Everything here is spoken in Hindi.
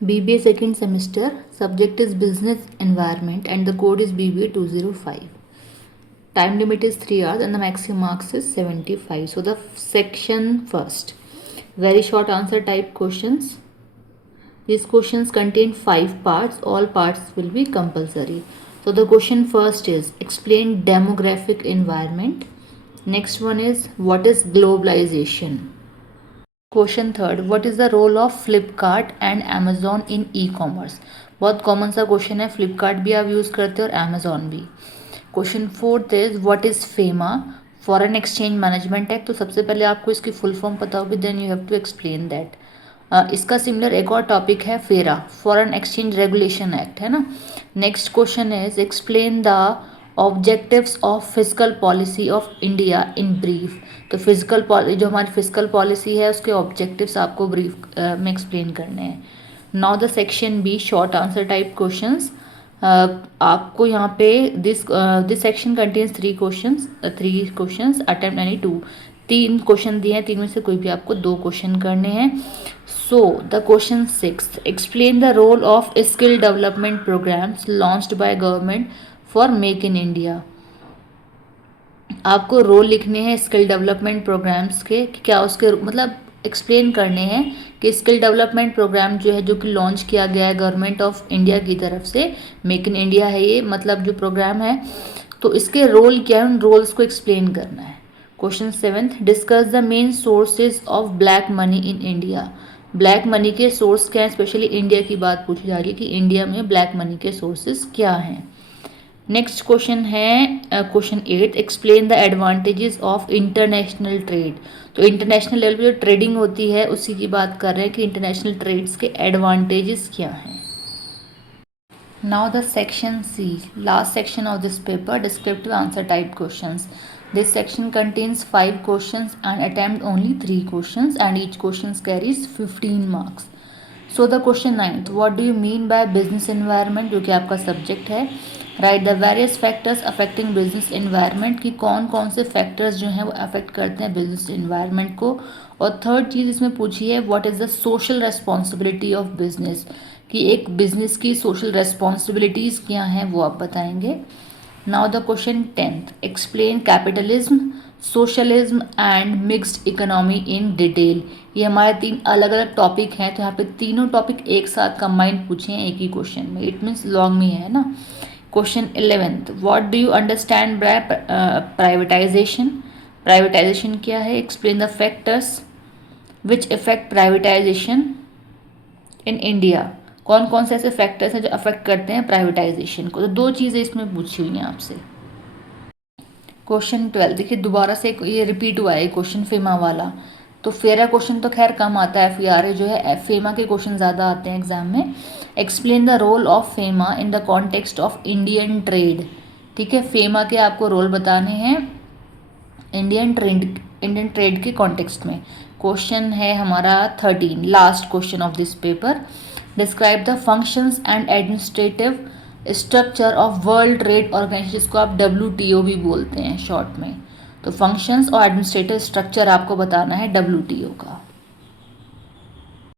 BBA second semester, subject is business environment and the code is BBA 205. Time limit is 3 hours and the maximum marks is 75. So the section first, very short answer type questions. These questions contain 5 parts. All parts will be compulsory. So the question first is explain demographic environment. Next one is what is globalization. Question third, what is the role of Flipkart and Amazon in e commerce. बहुत कॉमन सा क्वेश्चन है, फ्लिपकार्ट भी आप यूज़ करते हो और अमेजोन भी. Question fourth is what is FEMA, foreign exchange management act. तो सबसे पहले आपको इसकी फुल फॉर्म पता होगी, then you have to explain that. इसका सिमिलर एक और टॉपिक है फेरा, फॉरेन एक्सचेंज रेगुलेशन एक्ट, है ना. Next question is explain the objectives of physical policy of India in brief. तो फिजिकल जो हमारी फिजिकल पॉलिसी है उसके ऑब्जेक्टिव्स आपको ब्रीफ में एक्सप्लेन करने हैं. Now the section B, short answer type questions. आपको यहाँ पे this section contains 3 questions attempt any 2. 3 question दिए हैं, 3 में से कोई भी आपको 2 क्वेश्चन करने हैं. So the question 6, explain the role of skill development programmes launched by government for make in India. आपको रोल लिखने हैं स्किल डेवलपमेंट प्रोग्राम्स के, क्या उसके मतलब एक्सप्लेन करने हैं कि स्किल डेवलपमेंट प्रोग्राम जो है, जो कि लॉन्च किया गया है गवर्नमेंट ऑफ इंडिया की तरफ से, मेक इन इंडिया है ये मतलब जो प्रोग्राम है, तो इसके रोल क्या है, उन रोल्स को एक्सप्लेन करना है. Question 7, discuss the main sources of black money in India. Black money के सोर्स क्या है, स्पेशली इंडिया की बात पूछी जा रही है कि इंडिया में ब्लैक मनी के सोर्सेज क्या हैं. नेक्स्ट क्वेश्चन है question 8, explain the advantages of international trade. तो इंटरनेशनल लेवल पे जो ट्रेडिंग होती है उसी की बात कर रहे हैं कि इंटरनेशनल ट्रेड्स के एडवांटेजेस क्या हैं. Now the section C, last section of this paper, descriptive answer type questions. This section contains 5 questions and attempt only 3 questions and each question carries 15 marks. So the question 9th, what do you mean by business environment, जो कि आपका सब्जेक्ट है. Write the various factors affecting business environment, की कौन कौन से फैक्टर्स जो हैं वो अफेक्ट करते हैं बिजनेस एनवायरनमेंट को. और थर्ड चीज़ इसमें पूछी है what is the social responsibility of business, कि एक बिजनेस की सोशल रेस्पॉन्सिबिलिटीज़ क्या हैं वो आप बताएंगे. Now the question 10th, explain capitalism, socialism and mixed economy in detail. ये हमारे 3 अलग अलग टॉपिक हैं, तो यहाँ पे तीनों टॉपिक एक साथ कंबाइंड पूछे हैं एक ही क्वेश्चन में, इट मीन्स लॉन्ग में है ना. Question 11th, what do you understand by privatisation. Privatisation क्या है, explain the factors which effect privatisation in India. कौन कौन से ऐसे फैक्टर्स हैं जो अफेक्ट करते हैं प्राइवेटाइजेशन को. तो 2 चीज़ें इसमें पूछी हुई हैं आपसे. क्वेश्चन 12, देखिए दोबारा से ये रिपीट हुआ है क्वेश्चन फेमा वाला. तो फेरा क्वेश्चन तो खैर कम आता है, FERA जो है, फेमा के क्वेश्चन ज़्यादा आते हैं एग्जाम में. Explain the role of FEMA in the context of Indian trade. ठीक है, फेमा के आपको रोल बताने हैं इंडियन ट्रेड के कॉन्टेक्स्ट में. क्वेश्चन है हमारा 13, last question of this paper. Describe the functions and administrative structure of world trade organisation, जिसको आप WTO भी बोलते हैं शॉर्ट में. तो फंक्शंस और एडमिनिस्ट्रेटिव स्ट्रक्चर आपको बताना है WTO का.